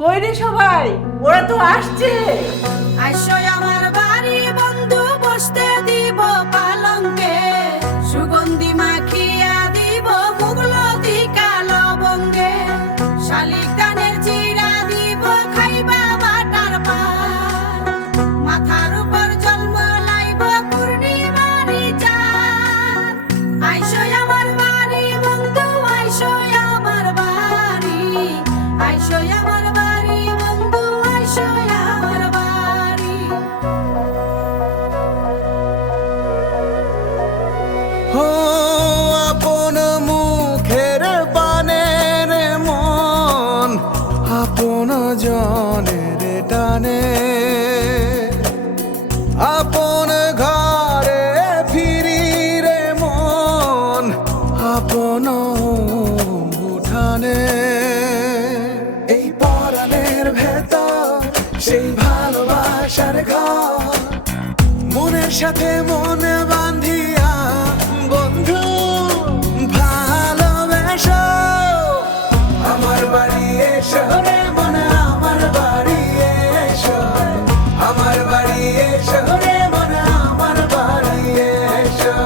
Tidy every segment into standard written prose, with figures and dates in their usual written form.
কই রে সবাই, ওরা তো আসছে। আইসো আমার বাড়ি বন্ধু, বসতে দিব পালঙ্কে, সুগন্ধি মাখিয়া দিব মুগলতি কালো বঙ্গে, শালিক ধানের জিরা দিব খাইবা বাটার পান, মাথার উপর জন্মলাইব পূর্ণিমারি চাঁদ। আইসো আমার বাড়ি বন্ধু, আইসো আমার বাড়ি, আইসো আমার বাড়ি বন্ধু, আইসো আমার বাড়ি। ও আপন মুখের পানের মন, আপন জনের টানে, আপন ঘরে ফিরি রে মন, আপন উঠানে। এই পরাণের ভেতর সেই ভালোবাসার ঘর, মনের সাথে মন বাঁধিয়া বন্ধু ভালোবেসো। আমার বাড়ি এসো রে মন, আমার বাড়ি এসো, আমার বাড়ি এসো রে মন, আমার বাড়ি এসো,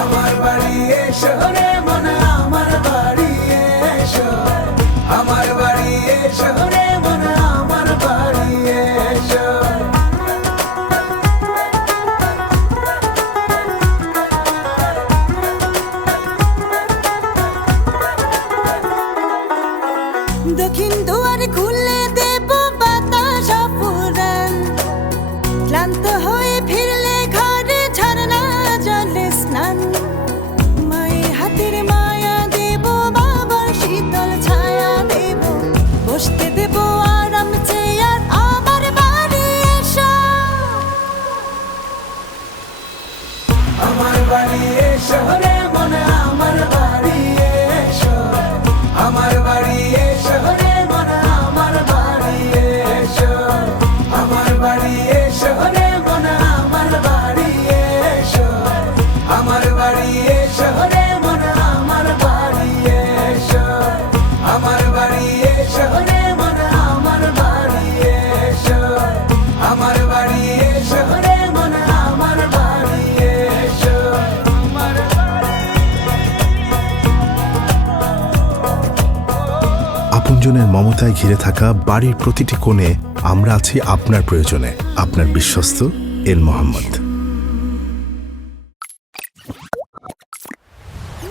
আমার বাড়ি এসো রে মন, আমার বাড়ি এসো, আমার বাড়ি এসো রে মন, আমার বাড়ি এসো। দক্ষিণ দুয়ার খুলে দেব বাতাস ফুরান, ক্লান্ত হয়ে ফিরলে ঘরে ঝরনা জলে স্নান, মায়ের হাতের মায়া দেব, বাবার শীতল ছায়া দেব, বসতে দেব আরাম চেয়ার, আমার বাড়ি এসো। আমার বাড়ি এসো রে মন, আমার বাড়ি এসো, আমার বাড়ি এসো রে মন, আমার বাড়ি এসো, আমার বাড়ি এসো রে মন, আমার বাড়ি এসো, আমার বাড়ি এসো রে মন, আমার বাড়ি এসো, আমার বাড়ি এসো রে মন, আমার বাড়ি এসো, আমার বাড়ি এসো রে মন, আমার বাড়ি এসো, আমার আপনজনের মমতায় ঘিরে থাকা বাড়ির প্রতিটি কোণে আমরা আছি আপনার প্রয়োজনে। আপনার বিশ্বস্ত এল মোহাম্মদ।